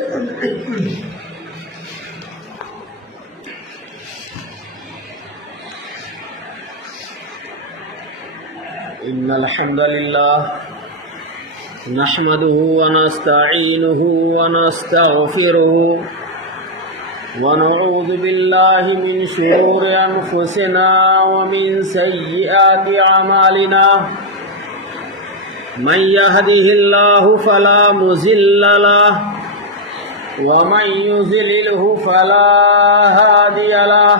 إن الحمد لله نحمده ونستعينه ونستغفره ونعوذ بالله من شرور أنفسنا ومن سيئات أعمالنا من يهده الله فلا مضل له ومن يضلله فلا هادي له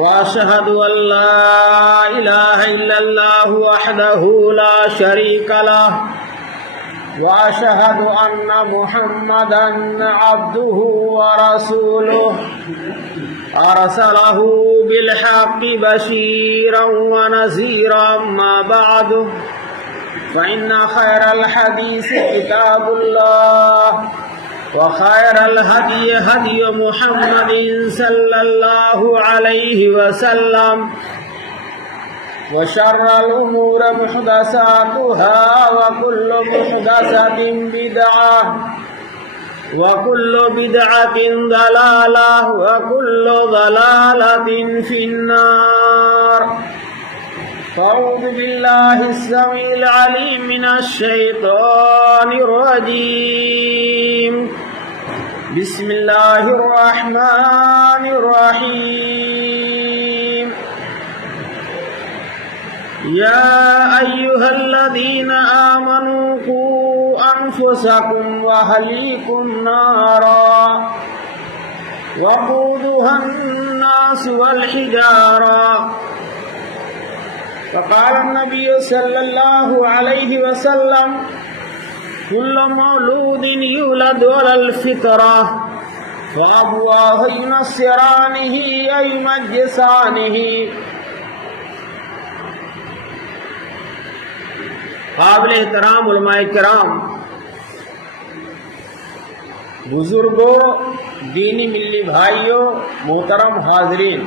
وأشهد أن لا إله إلا الله وحده لا شريك له وأشهد أن محمدا عبده ورسوله أرسله بالحق بشيرا ونذيرا ما بعد فإن خير الحديث كتاب الله وخير الهدي هدي محمد صلى الله عليه وسلم وشر الأمور محدثاتها وكل محدثة بدعة وكل بدعة ضلالة وكل ضلالة في النار. أعوذ بالله السميع العليم من الشيطان الرجيم. بسم الله الرحمن الرحيم. يا أيها الذين آمنوا قوا أنفسكم وأهليكم نارا وقودها الناس والحجارة. فقال النبي صلى الله عليه وسلم كل مولود يولد على الفطرة فأبواه ينصرانه أو يمجسانه. قابل احترام علماء کرام، بزرگوں، دینی ملی بھائیوں، محترم حاضرین،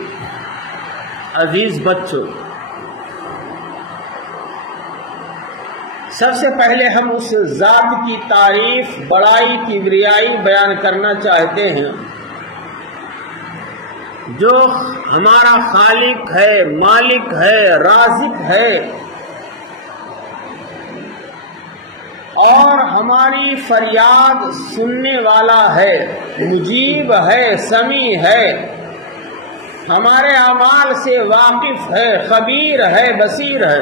عزیز بچوں، سب سے پہلے ہم اس ذات کی تعریف، بڑائی، کبریائی بیان کرنا چاہتے ہیں جو ہمارا خالق ہے، مالک ہے، رازق ہے اور ہماری فریاد سننے والا ہے، مجیب ہے، سمیع ہے، ہمارے اعمال سے واقف ہے، خبیر ہے، بصیر ہے،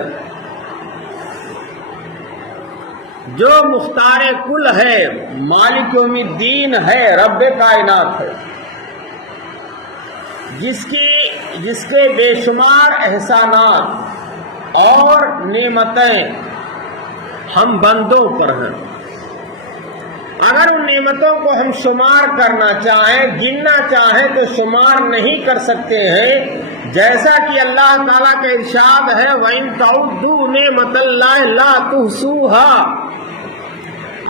جو مختار کل ہے، مالک یوم الدین ہے، رب کائنات ہے، جس کے بے شمار احسانات اور نعمتیں ہم بندوں پر ہیں. اگر ان نعمتوں کو ہم شمار کرنا چاہیں، گننا چاہیں تو شمار نہیں کر سکتے ہیں، جیسا کہ اللہ تعالیٰ کا ارشاد ہے وَإِن تَعُدُّوا نِعْمَتَ اللَّهِ لَا تُحْصُوهَا.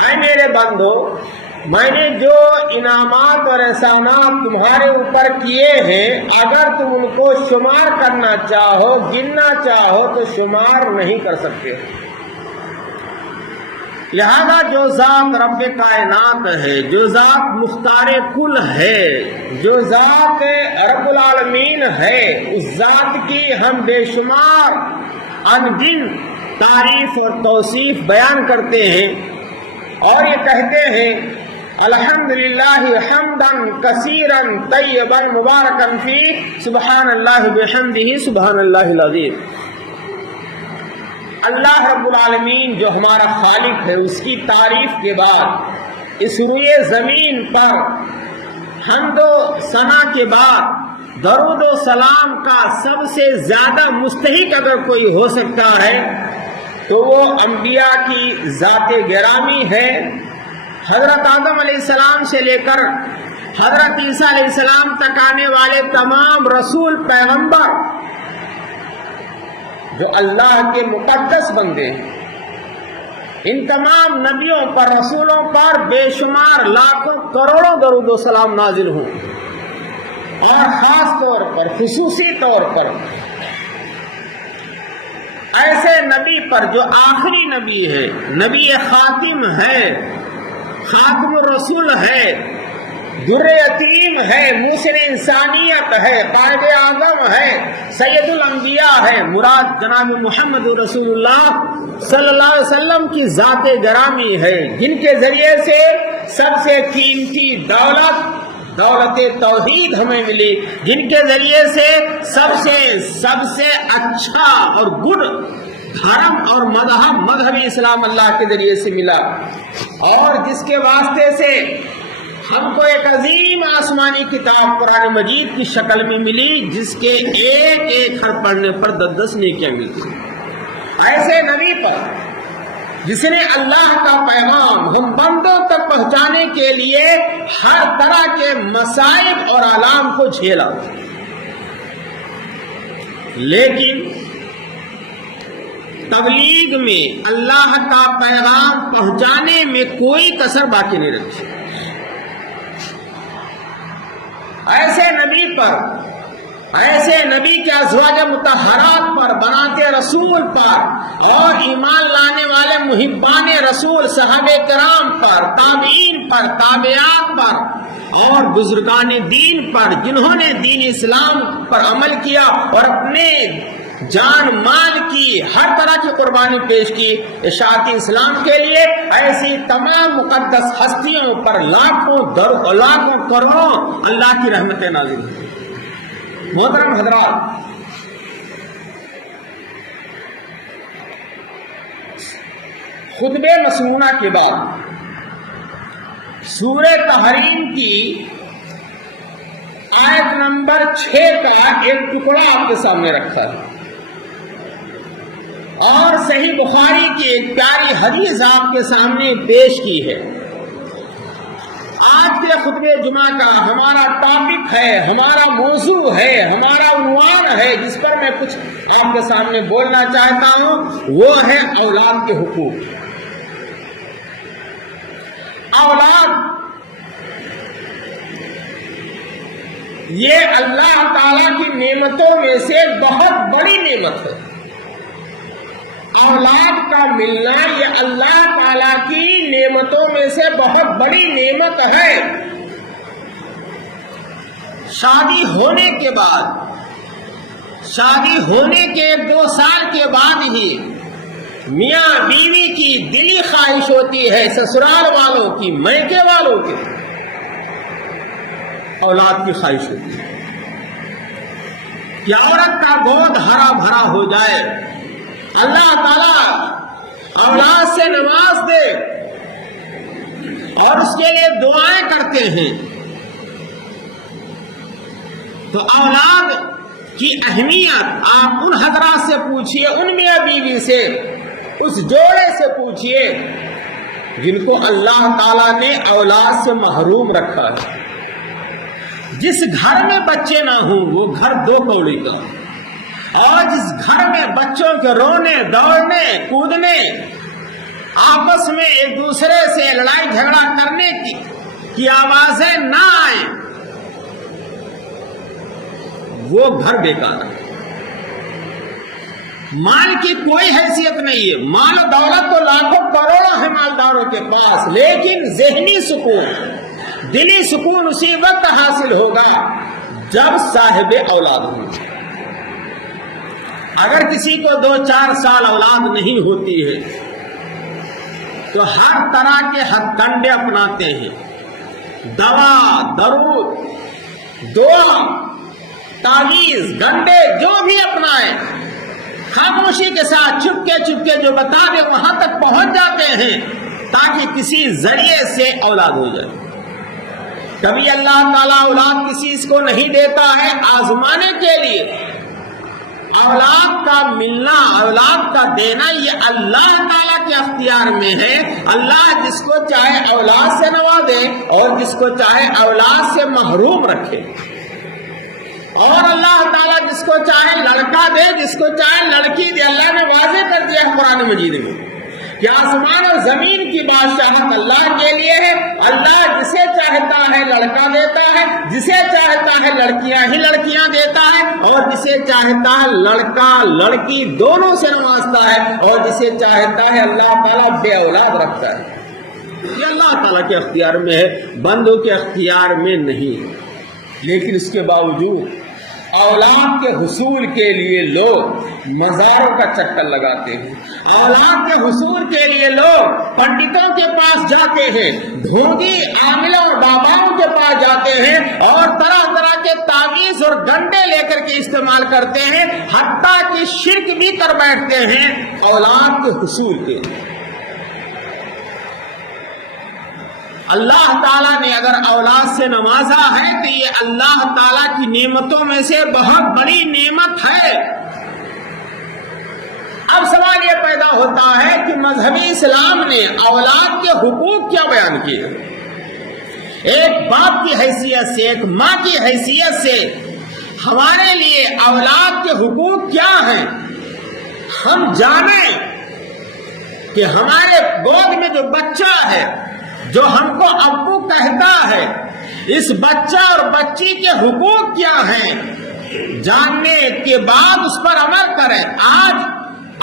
اے میرے بندو، میں نے جو انعامات اور احسانات تمہارے اوپر کیے ہیں، اگر تم ان کو شمار کرنا چاہو، گننا چاہو تو شمار نہیں کر سکتے. لہذا جو ذات رب کائنات ہے، جو ذات مختار کل ہے، جو ذات رب العالمین ہے، اس ذات کی ہم بے شمار انگن تعریف اور توصیف بیان کرتے ہیں اور یہ کہتے ہیں الحمدللہ حمدن کثیرا طیبا مبارکا فیہ سبحان اللہ بحمدہ سبحان اللہ العظیم. اللہ رب العالمین جو ہمارا خالق ہے، اس کی تعریف کے بعد اس روئے زمین پر حمد و ثنا کے بعد درود و سلام کا سب سے زیادہ مستحق اگر کوئی ہو سکتا ہے تو وہ انبیاء کی ذات گرامی ہے. حضرت آدم علیہ السلام سے لے کر حضرت عیسیٰ علیہ السلام تک آنے والے تمام رسول، پیغمبر جو اللہ کے مقدس بندے ہیں، ان تمام نبیوں پر، رسولوں پر بے شمار لاکھوں کروڑوں درود و سلام نازل ہوں، اور خاص طور پر، خصوصی طور پر ایسے نبی پر جو آخری نبی ہے، نبی خاتم ہے، خاتم الرسول ہے، در یتیم ہے، موسن انسانیت ہے، قائد اعظم ہے، سید الانبیاء ہے، مراد جناب محمد رسول اللہ صلی اللہ علیہ وسلم کی ذات گرامی ہے، جن کے ذریعے سے سب سے قیمتی دولت توحید ہمیں ملی، جن کے ذریعے سے سب سے اچھا اور گڈ دھرم اور مذہبی اسلام اللہ کے ذریعے سے ملا، اور جس کے واسطے سے ہم کو ایک عظیم آسمانی کتاب قرآن مجید کی شکل میں ملی، جس کے ایک ایک حرف پڑھنے پر 10 نیکیاں ملتی ہیں۔ ایسے نبی پر جس نے اللہ کا پیغام ہم بندوں تک پہنچانے کے لیے ہر طرح کے مصائب اور آلام کو جھیلا، لیکن تبلیغ میں اللہ کا پیغام پہنچانے میں کوئی کسر باقی نہیں رکھی۔ ایسے نبی کے ازواج مطہرات پر، بنات رسول پر، اور ایمان لانے والے محبان رسول صحابہ کرام پر، تابعین پر، تابعات پر اور بزرگان دین پر، جنہوں نے دین اسلام پر عمل کیا اور اپنے جان مال کی ہر طرح کی قربانی پیش کی اشاعت اسلام کے لیے، ایسی تمام مقدس ہستیوں پر لاکھوں کروڑوں اللہ کی رحمتیں نازل ہوئی۔ محترم حضرات، خطبہ مسنونہ کے بعد سورہ تحریم کی آیت نمبر 6 کا ایک ٹکڑا آپ کے سامنے رکھا ہے، اور صحیح بخاری کی ایک پیاری حدیث آپ کے سامنے پیش کی ہے۔ آج کے خطبہ جمعہ کا ہمارا ٹاپک ہے، ہمارا موضوع ہے، ہمارا عنوان ہے، جس پر میں کچھ آپ کے سامنے بولنا چاہتا ہوں، وہ ہے اولاد کے حقوق۔ اولاد یہ اللہ تعالیٰ کی نعمتوں میں سے بہت بڑی نعمت ہے۔ اولاد کا ملنا یہ اللہ تعالیٰ کی نعمتوں میں سے بہت بڑی نعمت ہے۔ شادی ہونے کے کے 2 سال کے بعد ہی میاں بیوی کی دلی خواہش ہوتی ہے، سسرال والوں کی، میکے والوں کی، اولاد کی خواہش ہوتی ہے کہ عورت کا گود ہرا بھرا ہو جائے، اللہ تعالیٰ اولاد سے نواز دے، اور اس کے لیے دعائیں کرتے ہیں۔ تو اولاد کی اہمیت آپ ان حضرات سے پوچھئے، ان میاں بیوی سے، اس جوڑے سے پوچھئے جن کو اللہ تعالیٰ نے اولاد سے محروم رکھا ہے۔ جس گھر میں بچے نہ ہوں وہ گھر 2 کوڑی کا، اور جس گھر میں بچوں کے رونے، دوڑنے، کودنے، آپس میں ایک دوسرے سے لڑائی جھگڑا کرنے کی آوازیں نہ آئیں، وہ گھر بیکار ہے۔ مال کی کوئی حیثیت نہیں ہے، مال و دولت تو لاکھوں کروڑوں ہے مالداروں کے پاس، لیکن ذہنی سکون، دلی سکون اسی وقت حاصل ہوگا جب صاحب اولاد ہوں۔ اگر کسی کو 2-4 سال اولاد نہیں ہوتی ہے تو ہر طرح کے ہتھ کنڈے اپناتے ہیں، دوا، درود، دعا، تعویذ، گنڈے جو بھی اپنائیں، خاموشی کے ساتھ چپکے جو بتا دے وہاں تک پہنچ جاتے ہیں تاکہ کسی ذریعے سے اولاد ہو جائے۔ کبھی اللہ تعالیٰ اولاد کسی کو نہیں دیتا ہے آزمانے کے لیے۔ اولاد کا ملنا، اولاد کا دینا یہ اللہ تعالیٰ کے اختیار میں ہے۔ اللہ جس کو چاہے اولاد سے نوازے اور جس کو چاہے اولاد سے محروم رکھے، اور اللہ تعالیٰ جس کو چاہے لڑکا دے، جس کو چاہے لڑکی دے۔ اللہ نے واضح کر دیا قرآن مجید میں کہ آسمان اور زمین کی بادشاہت اللہ کے لیے ہے۔ اللہ جسے چاہتا ہے لڑکا دیتا ہے، جسے چاہتا ہے لڑکیاں دیتا ہے، اور جسے چاہتا ہے لڑکا لڑکی دونوں سے نوازتا ہے، اور جسے چاہتا ہے اللہ تعالیٰ بے اولاد رکھتا ہے۔ یہ اللہ تعالیٰ کے اختیار میں ہے، بندوں کے اختیار میں نہیں۔ لیکن اس کے باوجود اولاد کے حصول کے لیے لوگ مزاروں کا چکر لگاتے ہیں، اولاد کے حصول کے لیے لوگ پنڈتوں کے پاس جاتے ہیں، ڈھونگی عاملوں اور باباؤں کے پاس جاتے ہیں اور طرح طرح کے تعویذ اور گنڈے لے کر کے استعمال کرتے ہیں، حتیٰ کہ شرک بھی کر بیٹھتے ہیں اولاد کے حصول کے لیے۔ اللہ تعالیٰ نے اگر اولاد سے نوازا ہے تو یہ اللہ تعالیٰ کی نعمتوں میں سے بہت بڑی نعمت ہے۔ اب سوال یہ پیدا ہوتا ہے کہ مذہبی اسلام نے اولاد کے حقوق کیا بیان کیے؟ ایک باپ کی حیثیت سے، ایک ماں کی حیثیت سے ہمارے لیے اولاد کے حقوق کیا ہیں؟ ہم جانیں کہ ہمارے گود میں جو بچہ ہے، جو ہم کو ابو کہتا ہے، اس بچہ اور بچی کے حقوق کیا ہیں، جاننے کے بعد اس پر عمل کریں۔ آج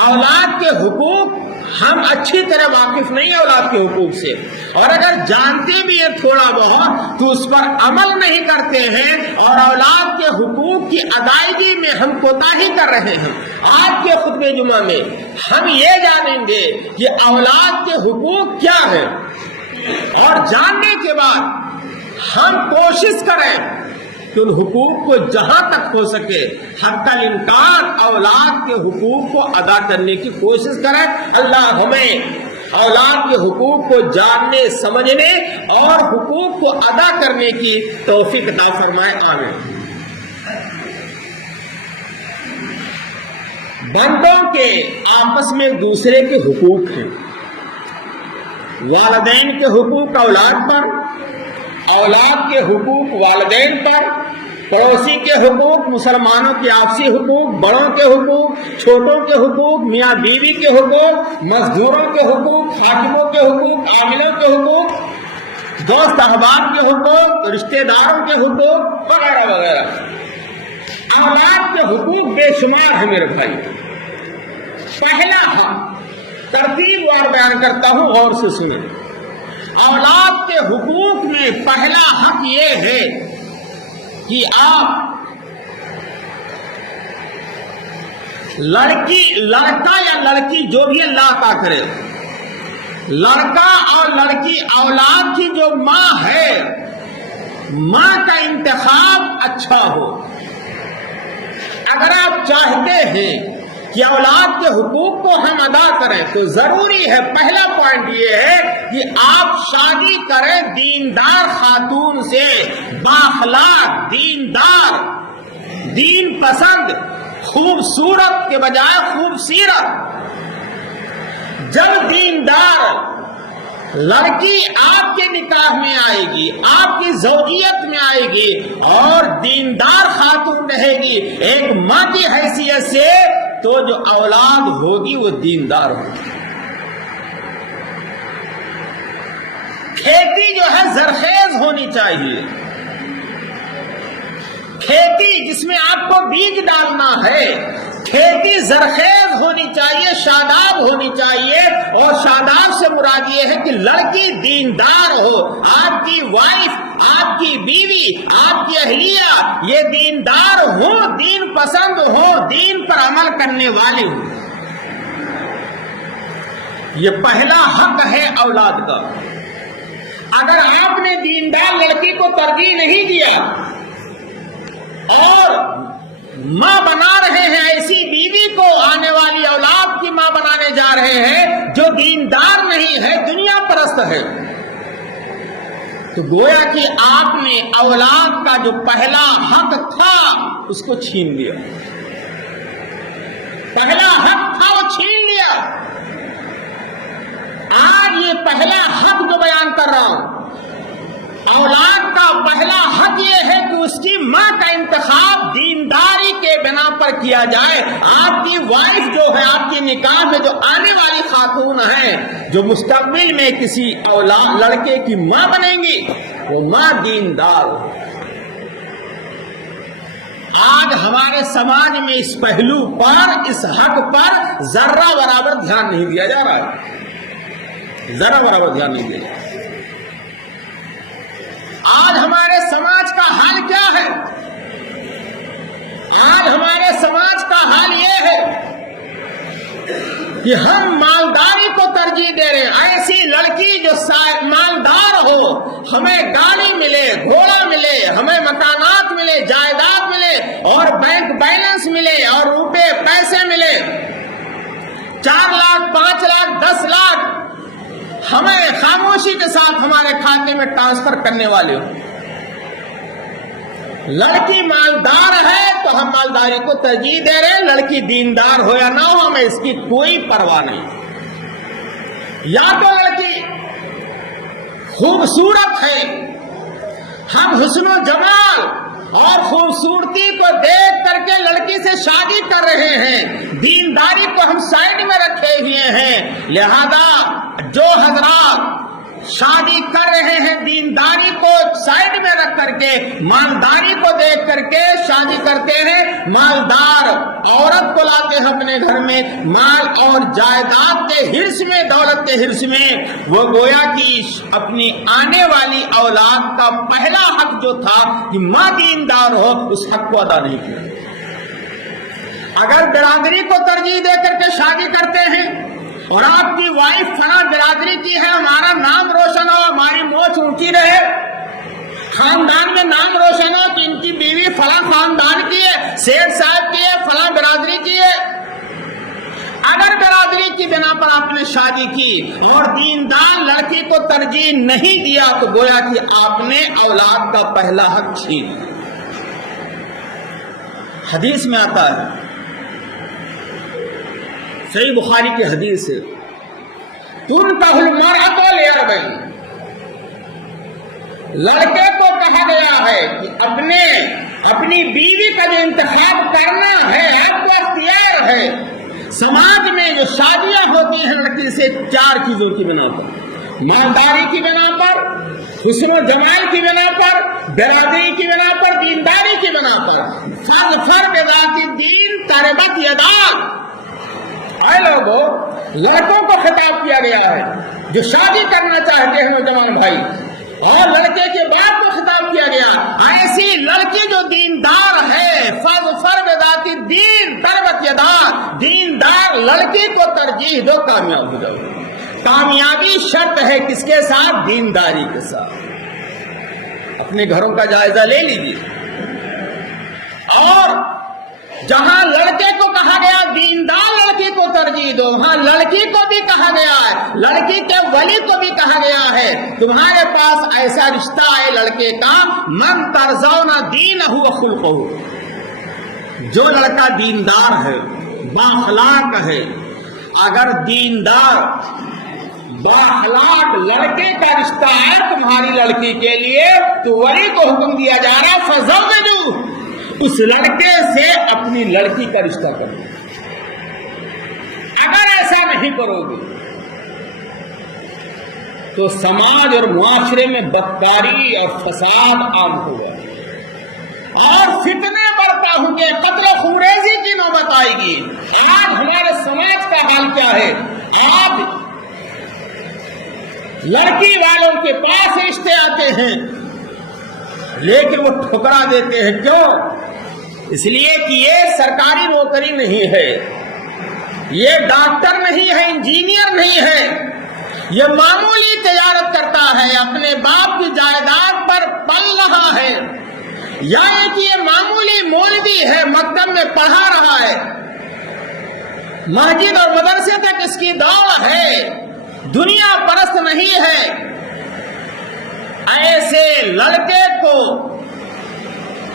اولاد کے حقوق ہم اچھی طرح واقف نہیں ہیں اولاد کے حقوق سے، اور اگر جانتے بھی ہیں تھوڑا بہت تو اس پر عمل نہیں کرتے ہیں، اور اولاد کے حقوق کی ادائیگی میں ہم کوتاہی کر رہے ہیں۔ آج کے خطبہ جمعہ میں ہم یہ جانیں گے کہ اولاد کے حقوق کیا ہیں، اور جاننے کے بعد ہم کوشش کریں کہ ان حقوق کو جہاں تک ہو سکے حتی الامکان اولاد کے حقوق کو ادا کرنے کی کوشش کریں۔ اللہ ہمیں اولاد کے حقوق کو جاننے، سمجھنے اور حقوق کو ادا کرنے کی توفیق عطا فرمائے، آمین۔ بندوں کے آپس میں ایک دوسرے کے حقوق ہیں، والدین کے حقوق اولاد پر، اولاد کے حقوق والدین پر، پڑوسی کے حقوق، مسلمانوں کے آپسی حقوق، بڑوں کے حقوق، چھوٹوں کے حقوق، میاں بیوی کے حقوق، مزدوروں کے حقوق، حاکموں کے حقوق، عاملوں کے حقوق، دوست احباب کے حقوق، رشتہ داروں کے حقوق وغیرہ وغیرہ۔ اولاد کے حقوق بے شمار ہیں میرے بھائی۔ پہلا حق ترتیب وار بیان کرتا ہوں، غور سے سنیں۔ اولاد کے حقوق میں پہلا حق یہ ہے کہ آپ لڑکا یا لڑکی جو بھی اللہ عطا کرے، لڑکا اور لڑکی اولاد کی جو ماں ہے، ماں کا انتخاب اچھا ہو۔ اگر آپ چاہتے ہیں کہ اولاد کے حقوق کو ہم ادا کریں تو ضروری ہے، پہلا پوائنٹ یہ ہے کہ آپ شادی کریں دیندار خاتون سے، بااخلاق، دیندار، دین پسند، خوبصورت کے بجائے خوبصیرت۔ جب دیندار لڑکی آپ کے نکاح میں آئے گی، آپ کی زوجیت میں آئے گی اور دیندار خاتون رہے گی ایک ماں کی حیثیت سے، تو جو اولاد ہوگی وہ دیندار ہوگی۔ کھیتی جو ہے زرخیز ہونی چاہیے، کھیتی جس میں آپ کو بیج ڈالنا ہے، کھیتی زرخیز ہونی چاہیے، شاداب ہونی چاہیے، اور شاداب سے مراد یہ ہے کہ لڑکی دیندار ہو، آپ کی وائف، آپ کی بیوی، آپ کی اہلیہ یہ دیندار ہو، دین پسند ہو، دین پر عمل کرنے والے ہو۔ یہ پہلا حق ہے اولاد کا۔ اگر آپ نے دیندار لڑکی کو ترجیح نہیں دیا اور ماں بنا رہے ہیں ایسی بیوی کو، آنے والی اولاد کی ماں بنانے جا رہے ہیں جو دیندار نہیں ہے، دنیا پرست ہے، تو گویا کہ آپ نے اولاد کا جو پہلا حق تھا اس کو چھین لیا۔ پہلا حق تھا وہ چھین لیا۔ آج یہ پہلا حق جو بیان کر رہا ہوں، اولاد کا پہلا حق یہ ہے کہ اس کی ماں کا انتخاب دینداری کے بنا پر کیا جائے۔ آپ کی وائف جو ہے، آپ کے نکاح میں جو آنے والی خاتون ہیں، جو مستقبل میں کسی اولاد لڑکے کی ماں بنیں گی، وہ ماں دیندار ہو۔ آج ہمارے سماج میں اس پہلو پر، اس حق پر ذرہ برابر دھیان نہیں دیا جا رہا ہے۔ ذرا برابر دھیان نہیں دے. آج ہمارے سماج کا حال کیا ہے؟ آج ہمارے سماج کا حال یہ ہے کہ ہم مالداری کو ترجیح دے رہے ہیں. ایسی لڑکی جو مالدار ہو، ہمیں گاڑی ملے، گھوڑا ملے، ہمیں مکانات ملے، جائیداد ملے، اور بینک بیلنس ملے، اور روپے پیسے ملے، 4 لاکھ 5 لاکھ 10 لاکھ ہمیں خاموشی کے ساتھ ہمارے کھاتے میں ٹرانسفر کرنے والے ہو. لڑکی مالدار ہے تو ہم مالداری کو ترجیح دے رہے ہیں. لڑکی دیندار ہو یا نہ ہو، ہمیں اس کی کوئی پرواہ نہیں. یا تو لڑکی خوبصورت ہے، ہم حسن و جمال اور خوبصورتی کو دیکھ کر کے لڑکی سے شادی کر رہے ہیں، دینداری کو ہم سائڈ میں رکھے ہوئے ہیں. لہذا جو حضرات شادی کر رہے ہیں دینداری کو سائڈ میں رکھ کر کے مالداری کو دیکھ کر کے شادی کرتے ہیں، مالدار عورت کو لاتے ہیں اپنے گھر میں، مال اور جائیداد کے حرص میں، دولت کے حرص میں، وہ گویا کہ اپنی آنے والی اولاد کا پہلا حق جو تھا کہ ماں دیندار ہو، اس حق کو ادا نہیں کیا. اگر برادری کو ترجیح دے کر کے شادی کرتے ہیں اور آپ کی وائف فلاں برادری کی ہے، ہمارا نام روشن ہو، ہماری موچ اونچی رہے، خاندان میں نام روشن ہو کہ ان کی بیوی فلاں خاندان کی ہے، سیٹ صاحب کی ہے، فلاں برادری کی ہے. اگر برادری کی بنا پر آپ نے شادی کی اور دیندار لڑکی کو ترجیح نہیں دیا تو گویا کہ آپ نے اولاد کا پہلا حق چھین. حدیث میں آتا ہے، صحیح بخاری کی حدیث ہے، تنکح المرأۃ لأربع، لڑکے کو کہا گیا ہے کہ اپنی بیوی کا جو انتخاب کرنا ہے آپ کو اختیار ہے. سماج میں جو شادیاں ہوتی ہیں لڑکی سے 4 چیزوں کی بنا پر، مالداری کی بنا پر، حسن و جمال کی بنا پر، برادری کی بنا پر، دینداری کی بنا پر. فاظفر بذات الدین تربت یداک. اے لوگوں، لڑکوں کو خطاب کیا گیا ہے جو شادی کرنا چاہتے ہیں نوجوان بھائی، اور لڑکے کے باپ کو خطاب کیا گیا ایسی لڑکی جو دیندار ہے. فاظفر بذات الدین تربت یداک، دیندار لڑکی کو ترجیح دو، کامیاب ہو جاؤ. کامیابی شرط ہے کس کے ساتھ؟ دینداری کے ساتھ. اپنے گھروں کا جائزہ لے لیجیے، اور جہاں لڑکے کو کہا گیا دیندار لڑکی کو ترجیح دو، وہاں لڑکی کو بھی کہا گیا ہے، لڑکی کے ولی کو بھی کہا گیا ہے تمہارے پاس ایسا رشتہ ہے لڑکے کا، من ترضون دینہ وخلقہ، جو لڑکا دیندار ہے، بااخلاق ہے. اگر دیندار بااخلاق لڑکے کا رشتہ ہے تمہاری لڑکی کے لیے تو ولی کو حکم دیا جا رہا ہے فزوجوہ، اس لڑکے سے اپنی لڑکی کا رشتہ کرو. اگر ایسا نہیں کرو گے تو سماج اور معاشرے میں بدکاری اور فساد عام ہوگا، اور فتنے برپا ہوں گے، قتل و خونریزی کی نوبت آئے گی. آج ہمارے سماج کا حال کیا ہے؟ آج لڑکی والوں کے پاس رشتے آتے ہیں لیکن وہ ٹھکرا دیتے ہیں. کیوں؟ اس لیے کہ یہ سرکاری نوکری نہیں ہے، یہ ڈاکٹر نہیں ہے، انجینئر نہیں ہے، یہ معمولی تجارت کرتا ہے، اپنے باپ کی جائیداد پر پل رہا ہے، یا کہ یہ معمولی مولوی ہے، مکتب میں پڑھا رہا ہے، مسجد اور مدرسے تک اس کی دوڑ ہے، دنیا پرست نہیں ہے. ایسے لڑکے کو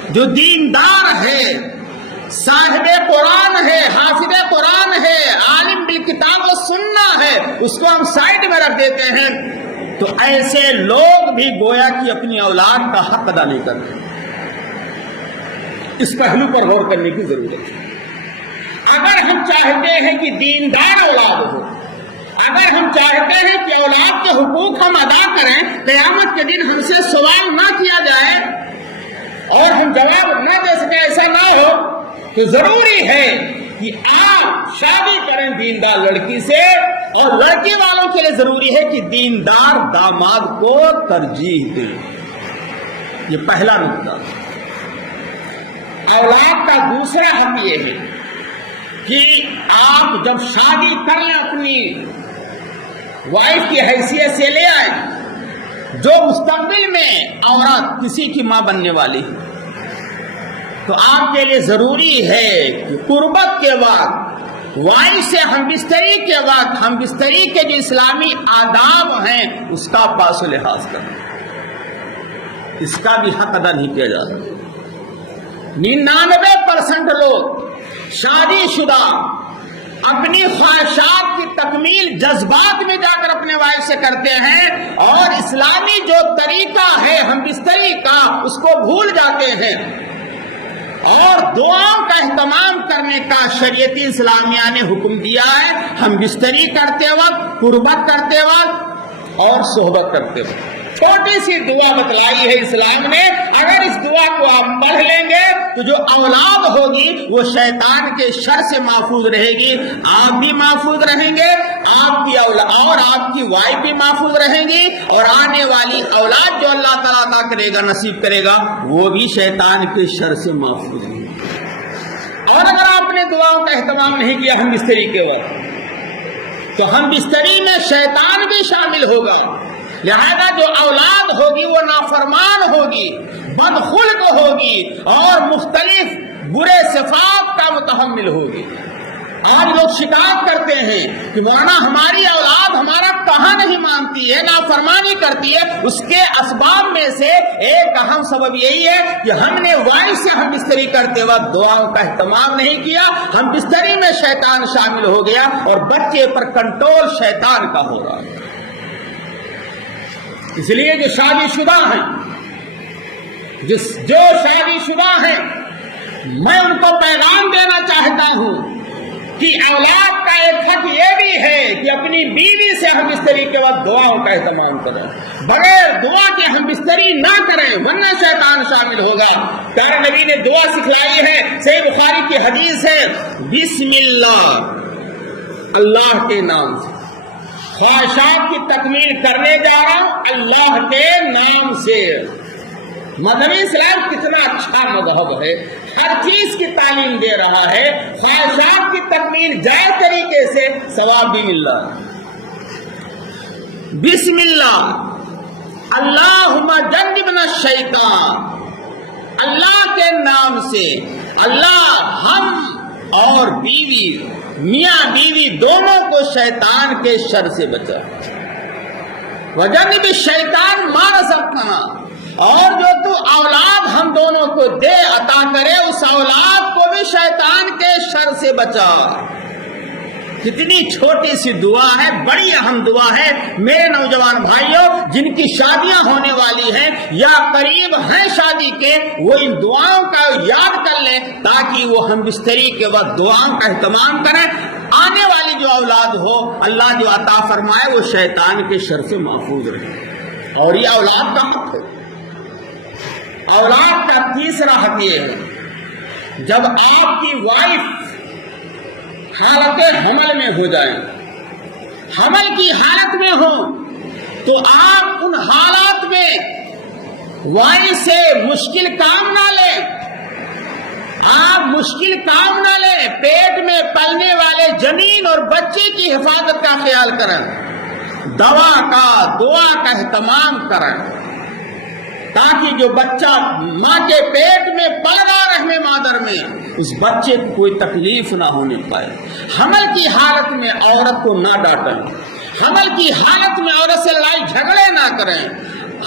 جو دیندار ہے، صاحب قرآن ہے، حافظ قرآن ہے، عالم بالکتاب و سنہ ہے، اس کو ہم سائڈ میں رکھ دیتے ہیں. تو ایسے لوگ بھی گویا کہ اپنی اولاد کا حق ادا نہیں کرتے. اس پہلو پر غور کرنے کی ضرورت ہے. اگر ہم چاہتے ہیں کہ دیندار اولاد ہو، اگر ہم چاہتے ہیں کہ اولاد کے حقوق ہم ادا کریں، قیامت کے دن ہم سے سوال نہ کیا جائے اور ہم جواب نہ دے سکیں، ایسا نہ ہو، تو ضروری ہے کہ آپ شادی کریں دیندار لڑکی سے، اور لڑکی والوں کے لیے ضروری ہے کہ دیندار داماد کو ترجیح دیں۔ یہ پہلا نقطہ۔ اولاد کا دوسرا حق یہ ہے کہ آپ جب شادی کر لیں اپنی وائف کی حیثیت سے لے آئیں، جو مستقبل میں عورت کسی کی ماں بننے والی ہے، تو آپ کے لیے ضروری ہے کہ قربت کے وقت وائف سے ہم بستری کے وقت ہم بستری کے جو اسلامی آداب ہیں اس کا پاس و لحاظ کریں، اس کا بھی حق ادا نہیں کیا جاتا۔ 99% لوگ شادی شدہ اپنی خواہشات کی تکمیل جذبات میں جا کر اپنے وائف سے کرتے ہیں، اور اسلامی جو طریقہ ہے ہم بستری کا اس کو بھول جاتے ہیں، اور دعاؤں کا اہتمام کرنے کا شریعتی اسلامیہ نے حکم دیا ہے ہم بستری کرتے وقت، قربت کرتے وقت اور صحبت کرتے وقت۔ چھوٹی سی دعا بتلائی ہے اسلام نے، اگر اس دعا کو آپ پڑھ لیں گے تو جو اولاد ہوگی وہ شیطان کے شر سے محفوظ رہے گی، آپ بھی محفوظ رہیں گے، آپ کی اولاد اور آپ کی وائف بھی محفوظ رہیں گی، اور آنے والی اولاد جو اللہ تعالیٰ عطا کرے گا، نصیب کرے گا، وہ بھی شیطان کے شر سے محفوظ ہے۔ اور اگر آپ نے دعاؤں کا اہتمام نہیں کیا ہم بستری کے وقت، تو ہم بستری میں شیطان بھی شامل ہوگا، لہذا جو اولاد ہوگی وہ نافرمان ہوگی، بدخلق ہوگی، اور مختلف برے صفات کا متحمل ہوگی۔ آج لوگ شکایت کرتے ہیں کہ مولانا ہماری اولاد ہمارا کہاں نہیں مانتی ہے، نافرمانی کرتی ہے۔ اس کے اسباب میں سے ایک اہم سبب یہی ہے کہ ہم نے وائف سے ہم بستری کرتے وقت دعاؤں کا اہتمام نہیں کیا، ہم بستری میں شیطان شامل ہو گیا، اور بچے پر کنٹرول شیطان کا ہو رہا ہے۔ اس لیے جو شادی شدہ ہیں، جو شادی شدہ ہیں، میں ان کو پیغام دینا چاہتا ہوں کہ اولاد کا ایک حق یہ بھی ہے کہ اپنی بیوی سے ہم بستری کے وقت دعاؤں کا اہتمام کریں، بغیر دعا کے ہم بستری نہ کریں ورنہ شیطان شامل ہوگا۔ پیارے نبی نے دعا سکھلائی ہے، صحیح بخاری کی حدیث ہے، بسم اللہ، اللہ کے نام سے خواہشات کی تکمیل کرنے جا رہا ہوں، اللہ کے نام سے۔ مذہب اسلام کتنا اچھا مذہب ہے، ہر چیز کی تعلیم دے رہا ہے، خواہشات کی تکمیل جائز طریقے سے ثواب بھی مل رہا ہے۔ بسم اللہ، اللہم جنبنا الشیطان، اللہ کے نام سے، اللہ ہم اور بیوی، میاں بیوی دونوں کو شیطان کے شر سے بچا، وجنب الشیطان ما رزقنا، اور جو تو اولاد ہم دونوں کو دے عطا کرے اس اولاد کو بھی شیطان کے شر سے بچا۔ کتنی چھوٹی سی دعا ہے، بڑی اہم دعا ہے۔ میرے نوجوان بھائیوں جن کی شادیاں ہونے والی ہیں یا قریب ہیں شادی کے، وہ ان دعاؤں کا یاد کر لیں تاکہ وہ ہم بستری کے وقت دعاؤں کا اہتمام کریں، آنے والی جو اولاد ہو اللہ جو عطا فرمائے وہ شیطان کے شر سے محفوظ رہے۔ اور یہ اولاد کا حق ہے۔ اولاد کا تیسرا حق یہ ہے، جب آپ کی وائف حالت حمل میں ہو جائیں، حمل کی حالت میں ہو، تو آپ ان حالات میں وائف سے مشکل کام نہ لیں، آپ مشکل کام نہ لیں، پیٹ میں پلنے والے جنین اور بچے کی حفاظت کا خیال کریں، دوا کا دعا کا اہتمام کریں، تاکہ جو بچہ ماں کے پیٹ میں پل رہا رحم مادر میں اس بچے کو کوئی تکلیف نہ ہونے پائے۔ حمل کی حالت میں عورت کو نہ ڈانٹیں، حمل کی حالت میں عورت سے لڑائی جھگڑے نہ کریں،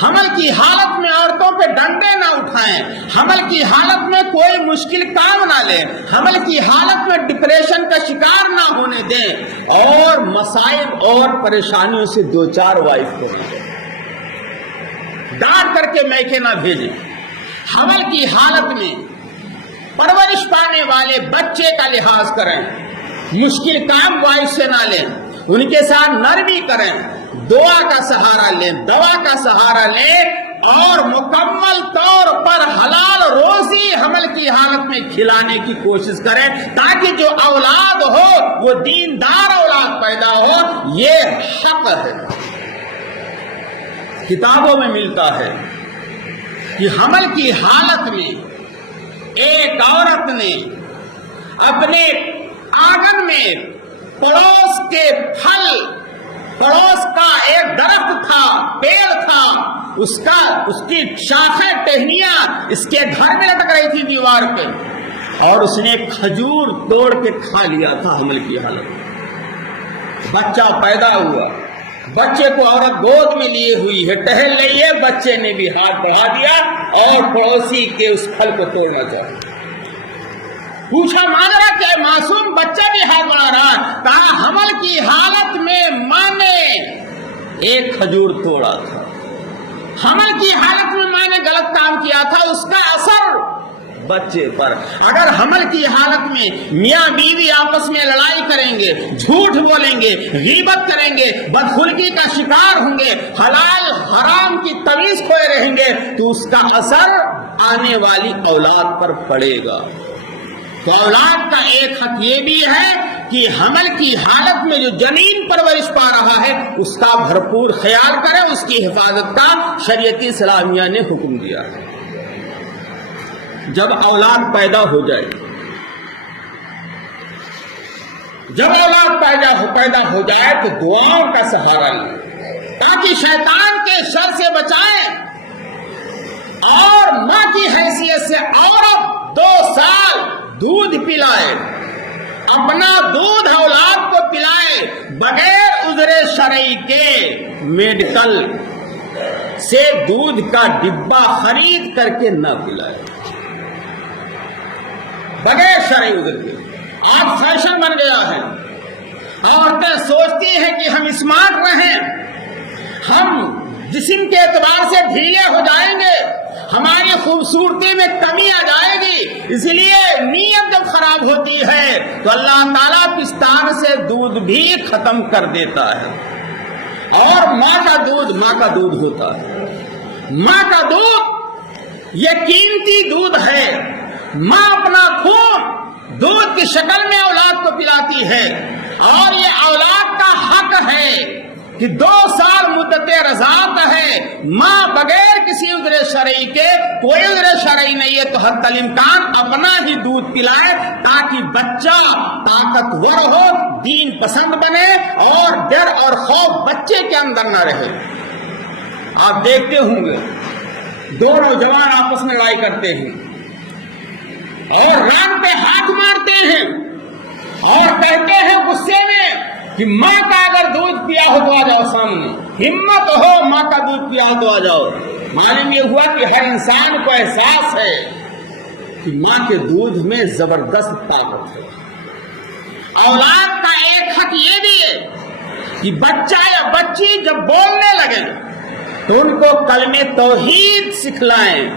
حمل کی حالت میں عورتوں پہ ڈنڈے نہ اٹھائیں، حمل کی حالت میں کوئی مشکل کام نہ لیں، حمل کی حالت میں ڈپریشن کا شکار نہ ہونے دیں، اور مصائب اور پریشانیوں سے دو چار وائف کو ڈانٹ کر کے میکے نہ بھیجیں۔ حمل کی حالت میں پرورش پانے والے بچے کا لحاظ کریں، مشکل کام وائف سے نہ لیں، ان کے ساتھ نرمی کریں، دعا کا سہارا لیں، دوا کا سہارا لیں، اور مکمل طور پر حلال روزی حمل کی حالت میں کھلانے کی کوشش کریں تاکہ جو اولاد ہو وہ دیندار اولاد پیدا ہو. یہ حق ہے. کتابوں میں ملتا ہے کہ حمل کی حالت میں ایک عورت نے اپنے آنگن میں پڑوس کے پھل، پڑوس کا ایک درخت تھا، پیڑ تھا، اس کی شاخیں ٹہنیاں اس کے گھر میں لٹک رہی تھی دیوار پہ، اور اس نے کھجور توڑ کے کھا لیا تھا حمل کی حالت. بچہ پیدا ہوا، بچے کو عورت گود میں لیے ہوئی ہے، ٹہل رہی ہے، بچے نے بھی ہاتھ بڑھا دیا اور پڑوسی کے اس پھل کو توڑنا چاہا. پوچھا ماجرا کیا؟ معصوم بچہ بھی ہاتھ بڑھا رہا ہے. کہا حمل کی حالت میں ماں نے ایک کھجور توڑا تھا. حمل کی حالت میں ماں نے غلط کام کیا تھا، اس کا اثر بچے پر. اگر حمل کی حالت میں میاں بیوی آپس میں لڑائی کریں گے، جھوٹ بولیں گے، غیبت کریں گے، بدخلقی کا شکار ہوں گے، حلال حرام کی تمیز کھوئے رہیں گے، تو اس کا اثر آنے والی اولاد پر پڑے گا. تو اولاد کا ایک حق یہ بھی ہے کہ حمل کی حالت میں جو جنین پرورش پا رہا ہے اس کا بھرپور خیال کرے، اس کی حفاظت کا شریعت اسلامیہ نے حکم دیا ہے. جب اولاد پیدا ہو جائے، جب اولاد پیدا ہو جائے تو دعاؤں کا سہارا لیں تاکہ شیطان کے شر سے بچائیں، اور ماں کی حیثیت سے عورت 2 سال دودھ پلائے، اپنا دودھ اولاد کو پلائے، بغیر عذر شرعی کے میڈیکل سے دودھ کا ڈبہ خرید کر کے نہ پلائے، بغیر شرعی عذر کے. آج فیشن بن گیا ہے، عورتیں سوچتی ہیں کہ ہم اسمارٹ رہیں، ہم جسم کے اعتبار سے ڈھیلے ہو جائیں گے، ہماری خوبصورتی میں کمی آ جائے گی. اس لیے نیت جب خراب ہوتی ہے تو اللہ تعالیٰ پستان سے دودھ بھی ختم کر دیتا ہے. اور ماں کا دودھ ہوتا ہے. ماں کا دودھ یہ قیمتی دودھ ہے. ماں اپنا خون دودھ کی شکل میں اولاد کو پلاتی ہے، اور یہ اولاد کا حق ہے کہ 2 سال مدت رضاعت ہے. ماں بغیر کسی عذر شرعی کے، کوئی عذر شرعی نہیں ہے تو حتی الامکان اپنا ہی دودھ پلائے تاکہ بچہ طاقتور ہو، دین پسند بنے، اور ڈر اور خوف بچے کے اندر نہ رہے. آپ دیکھتے ہوں گے 2 نوجوان آپس میں لڑائی کرتے ہیں اور ران پہ ہاتھ مارتے ہیں اور کہتے ہیں غصے میں کہ ماں کا اگر دودھ پیا ہو تو آ جاؤ سامنے، ہمت ہو ماں کا دودھ پیا ہو تو آ جاؤ. معلوم یہ ہوا کہ ہر انسان کو احساس ہے کہ ماں کے دودھ میں زبردست طاقت ہے. اولاد کا ایک حق یہ بھی ہے کہ بچہ یا بچی جب بولنے لگے تو ان کو کلمہ توحید سکھلائیں،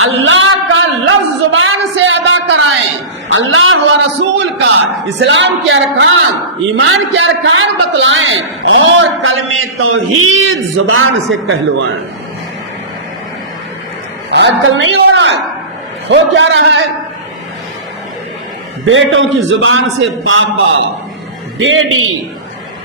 اللہ کا لفظ زبان سے ادا کرائیں، اللہ و رسول کا، اسلام کے ارکان، ایمان کے ارکان بتلائیں، اور کلمہ توحید زبان سے کہلوائیں. آج کل نہیں ہو رہا ہے. ہو کیا رہا ہے؟ بیٹوں کی زبان سے پاپا، ڈیڈی،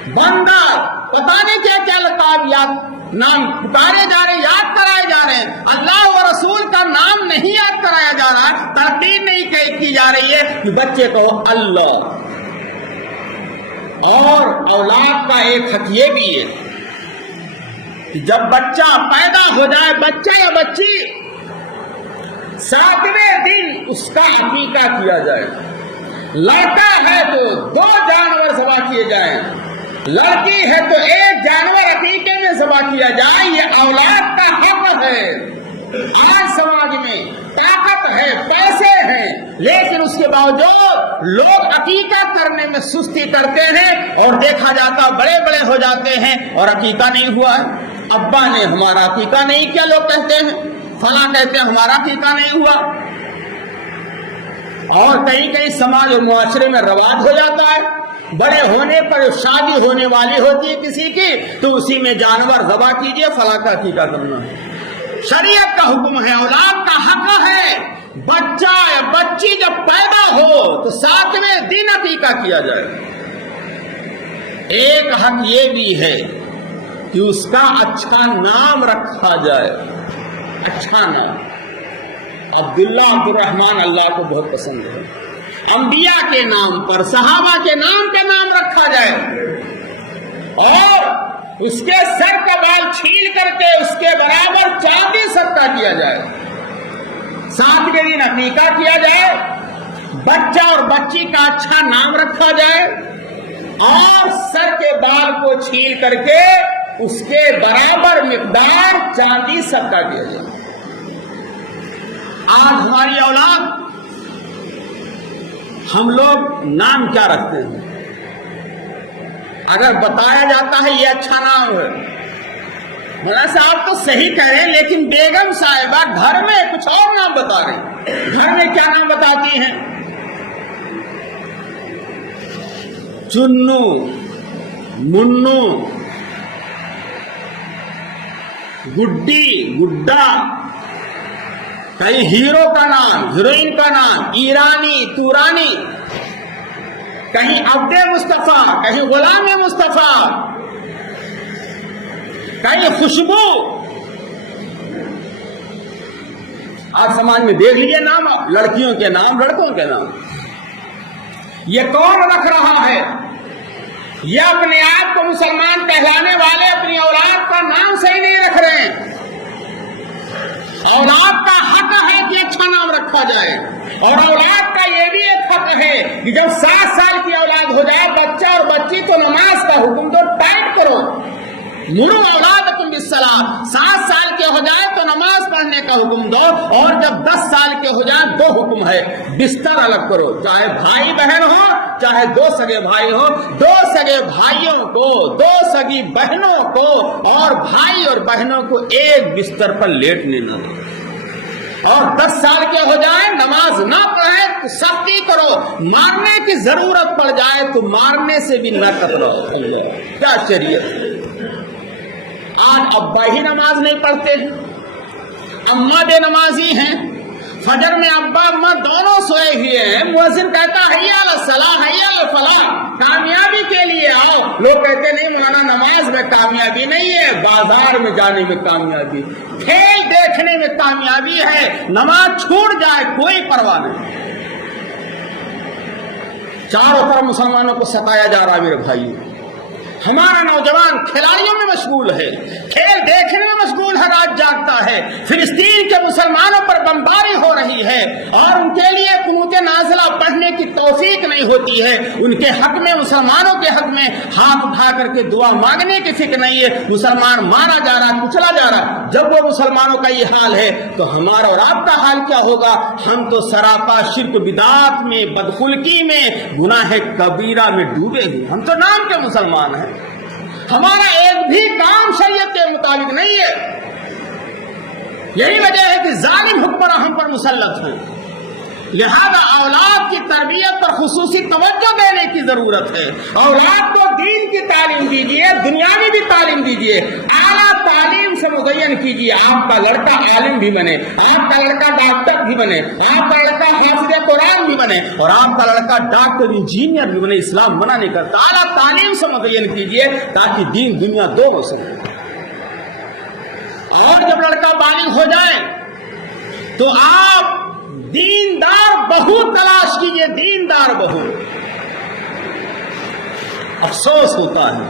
بندہ، پتہ نہیں کیا کیا لقب یاد نام پکارے جا رہے، یاد کرائے جا رہے ہیں. اللہ و رسول کا نام نہیں یاد کرایا جا رہا، تلقین نہیں کی جا رہی ہے کہ بچے کو اللہ. اور اولاد کا ایک حق یہ بھی ہے کہ جب بچہ پیدا ہو جائے، بچہ یا بچی، 7ویں دن اس کا عقیقہ کیا جائے. لڑکا ہے تو 2 جانور ذبح کیے جائیں، لڑکی ہے تو 1 جانور عقیقے میں ذبح کیا جائے. یہ اولاد کا حق ہے. آج سماج میں طاقت ہے، پیسے ہیں، لیکن اس کے باوجود لوگ عقیقہ کرنے میں سستی کرتے ہیں، اور دیکھا جاتا بڑے بڑے ہو جاتے ہیں اور عقیقہ نہیں ہوا ہے. ابا نے ہمارا عقیقہ نہیں کیا، لوگ کہتے ہیں، فلاں کہتے ہیں ہمارا عقیقہ نہیں ہوا. اور کئی سماج اور معاشرے میں رواج ہو جاتا ہے، بڑے ہونے پر شادی ہونے والی ہوتی ہے کسی کی تو اسی میں جانور ذبح کیجئے، فلاں کا عقیقہ کرنا ہے. شریعت کا حکم ہے، اولاد کا حق ہے، بچہ یا بچی جب پیدا ہو تو 7ویں دن عقیقہ کیا جائے۔ ایک حق یہ بھی ہے کہ اس کا اچھا نام رکھا جائے، اچھا نام۔ عبداللہ عبد الرحمن اللہ کو بہت پسند ہے، انبیاء کے نام پر، صحابہ کے نام کا نام رکھا جائے، اور اس کے سر کا بال چھیل کر کے اس کے برابر چاندی صدقہ کیا جائے، 7ویں دن عقیقہ کیا جائے، بچہ اور بچی کا اچھا نام رکھا جائے، اور سر کے بال کو چھیل کر کے اس کے برابر مقدار چاندی صدقہ کیا جائے۔ آج ہماری اولاد، ہم لوگ نام کیا رکھتے ہیں؟ اگر بتایا جاتا ہے یہ اچھا نام ہے، مولانا صاحب تو صحیح کہہ رہے ہیں، لیکن بیگم صاحبہ گھر میں کچھ اور نام بتا رہے ہیں۔ گھر میں کیا نام بتاتی ہیں؟ چنو، منو، گڈی، گڈا، کہیں ہیرو کا نام، ہیروئن کا نام، ایرانی، تورانی، کہیں عبد مصطفیٰ، کہیں غلام مصطفیٰ، کہیں خوشبو۔ آج سماج میں دیکھ لیجیے نام، لڑکیوں کے نام، لڑکوں کے نام، یہ کون رکھ رہا ہے؟ یہ اپنے آپ کو مسلمان کہلانے والے اپنی اولاد کا نام صحیح نہیں رکھ رہے ہیں۔ اولاد کا حق ہے کہ اچھا نام رکھا جائے، اور اولاد کا یہ بھی ایک حق ہے کہ جب 7 سال کی اولاد ہو جائے بچہ اور بچی تو نماز کا حکم دو، ٹائٹ کرو، مرو اولادکم بالصلاۃ، 7 سال کے ہو جائے تو نماز پڑھنے کا حکم دو، اور جب 10 سال کے ہو جائے 2 حکم ہے، بستر الگ کرو، چاہے بھائی بہن ہو، چاہے 2 سگے بھائی ہو، 2 سگے بھائیوں کو، 2 سگی بہنوں کو اور بھائی اور بہنوں کو ایک بستر پر لیٹنے نہ دو، اور 10 سال کے ہو جائے نماز نہ پڑھے تو سختی کرو، مارنے کی ضرورت پڑ جائے تو مارنے سے بھی نہ کتراؤ۔ کیا شریعت ہے؟ آج ابا ہی نماز نہیں پڑھتے ہیں، اماں بے نمازی ہیں، فجر میں ابا اماں دونوں سوئے ہوئے ہیں، مؤذن کہتا ہے حی علی الصلاۃ حی علی الفلاح، کامیابی کے لیے آؤ، لوگ کہتے نہیں مولانا نماز میں کامیابی نہیں ہے، بازار میں جانے میں کامیابی، کھیل دیکھنے میں کامیابی ہے، نماز چھوٹ جائے کوئی پرواہ نہیں۔ چاروں طرف مسلمانوں کو ستایا جا رہا ہے میرے بھائیوں، ہمارا نوجوان کھلاڑیوں میں مشغول ہے، کھیل دیکھنے میں مشغول ہے، رات جاگتا ہے، فلسطین کے مسلمانوں پر بمباری ہو رہی ہے اور ان کے لیے قنوت نازلہ پڑھنے کی توفیق نہیں ہوتی ہے، ان کے حق میں، مسلمانوں کے حق میں ہاتھ اٹھا کر کے دعا مانگنے کی فکر نہیں ہے، مسلمان مارا جا رہا، کچلا جا رہا۔ جب وہ مسلمانوں کا یہ حال ہے تو ہمارا اور آپ کا حال کیا ہوگا؟ ہم تو سراپا شرک بدعات میں، بدخلقی میں، گناہ کبیرہ میں ڈوبے ہوئے، ہم تو نام کے مسلمان ہیں، ہمارا ایک بھی کام شریعت کے مطابق نہیں ہے۔ یہی وجہ ہے کہ ظالم حکمراں ہم پر مسلط ہیں، لہذا اولاد کی تربیت پر خصوصی توجہ دینے کی ضرورت ہے۔ اولاد کو دین کی تعلیم دیجیے، دنیاوی بھی تعلیم دیجیے، اعلیٰ تعلیم سے مزین کیجیے۔ آپ کا لڑکا عالم بھی بنے، آپ کا لڑکا ڈاکٹر بھی بنے، آپ کا لڑکا حافظ قرآن بھی بنے، اور آپ کا لڑکا ڈاکٹر انجینئر بھی بنے، اسلام منع نہیں کرتا۔ اعلیٰ تعلیم سے مزین کیجیے تاکہ دین دنیا دو ہو سکے۔ اور جب لڑکا بالغ ہو جائے تو آپ دیندار بہو تلاش کیجیے، دیندار بہو۔ افسوس ہوتا ہے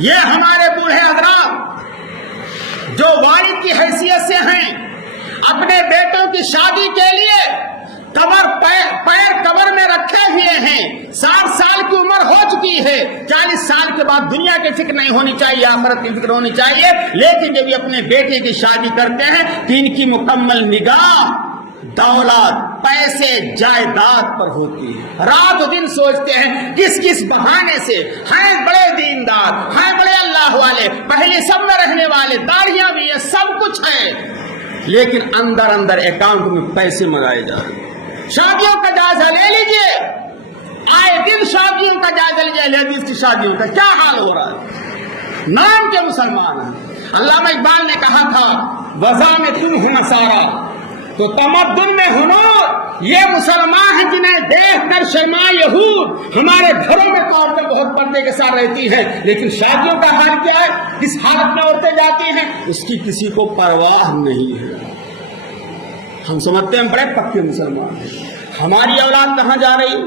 یہ ہمارے بوڑھے حضرات جو والد کی حیثیت سے ہیں، اپنے بیٹوں کی شادی کے لیے پیر قبر میں رکھے ہوئے ہیں، 60 سال کی عمر ہو چکی ہے، 40 سال کے بعد دنیا کی فکر نہیں ہونی چاہیے، آخرت کی فکر ہونی چاہیے، لیکن جب یہ اپنے بیٹے کی شادی کرتے ہیں تو ان کی مکمل نگاہ دولت، پیسے، جائیداد پر ہوتی ہے، رات و دن سوچتے ہیں کس کس بہانے سے، ہیں بڑے دیندار، ہیں بڑے اللہ والے، پہلے سب میں رہنے والے، داڑھیاں بھی ہے، سب کچھ ہے، لیکن اندر اندر اکاؤنٹ میں پیسے منگائے جا رہے ہیں۔ شادیوں کا جائزہ لے لیجئے، آئے دن شادیوں کا جائزہ لیجئے، لیڈیز کی شادیوں کا کیا حال ہو رہا ہے۔ نام کے مسلمان ہیں۔ علامہ اقبال نے کہا تھا وضع میں تم ہو نصارا. تو تمدن میں ہنر یہ مسلمان ہیں جنہیں دیکھ کر شرما یہود ہمارے گھروں میں تو عورتیں بہت پردے کے ساتھ رہتی ہیں، لیکن شادیوں کا حال کیا ہے، کس حالت میں عورتیں جاتی ہیں، اس کی کسی کو پرواہ نہیں ہے. ہم سمجھتے ہیں بڑے پکے مسلمان ہیں. ہماری اولاد کہاں جا رہی،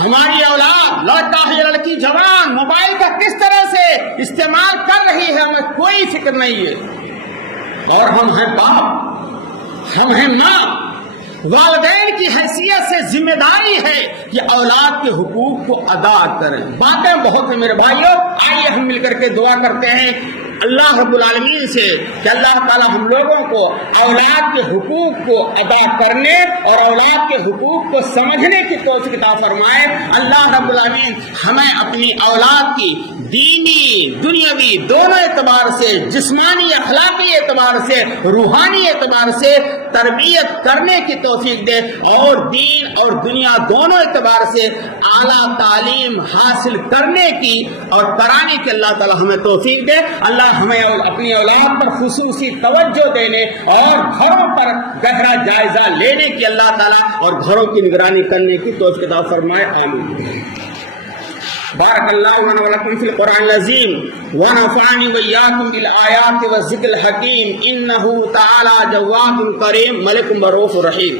ہماری اولاد لڑکا ہے یا لڑکی جوان موبائل کا کس طرح سے استعمال کر رہی ہے ہمیں کوئی فکر نہیں ہے. اور ہم ہیں باپ، ہم ہیں ماں، والدین کی حیثیت سے ذمہ داری ہے کہ اولاد کے حقوق کو ادا کریں. باتیں بہت ہیں میرے بھائیوں، آئیے ہم مل کر کے دعا کرتے ہیں اللہ رب العالمین سے کہ اللہ تعالی ہم لوگوں کو اولاد کے حقوق کو ادا کرنے اور اولاد کے حقوق کو سمجھنے کی توفیق عطا فرمائے. اللہ رب العالمین ہمیں اپنی اولاد کی دینی دنیاوی دونوں اعتبار سے، جسمانی اخلاقی اعتبار سے، روحانی اعتبار سے تربیت کرنے کی توفیق دے اور دین اور دنیا دونوں اعتبار سے اعلیٰ تعلیم حاصل کرنے کی اور کرانے کی اللہ تعالی ہمیں توفیق دے. اللہ ہمیں اپنی اولاد پر خصوصی توجہ دینے اور گھروں پر گہرا جائزہ لینے کی اللہ تعالیٰ اور گھروں کی نگرانی کرنے کی توفیق عطا فرمائے. آمین. بارک اللہ لنا ولکم فی القرآن العظیم ونفعنی وإیاکم بالآیات والذکر الحکیم انہ تعالی جواد کریم ملک رؤوف رحیم.